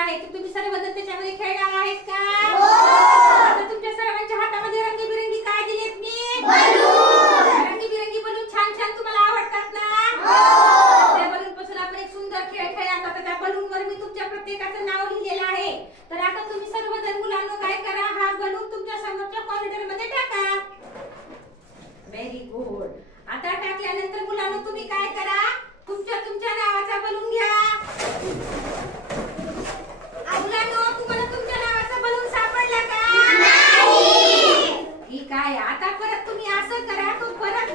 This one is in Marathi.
आहे की तुम्ही सर्वजण त्याच्यामध्ये खेळणार आहेत का? आता तुमच्या सर्वांच्या हातामध्ये रंगीबिरंगी काय दिलेत मी? बलून. रंगीबिरंगी बलून छान छान तुम्हाला आवडतात ना? त्या बलून पासून आपण एक सुंदर खेळ खेळूया. आता त्या बलूनवर मी तुमच्या प्रत्येकाचं नाव लिहिलेलं आहे. तर आता तुम्ही सर्वजण मुलांनो काय करा, हा बलून तुमच्या समोरच्या कॉरिडॉर मध्ये टाका. Very good. आता टाकल्यानंतर मुलांनो तुम्ही काय करा, तुमच्या नावाचा बलून घ्या. मुलांनो तुम्हाला तुमच्या नावाचा बलून सापडला का? नाही. ठीक आहे. आता परत तुम्ही असं करा, तो परत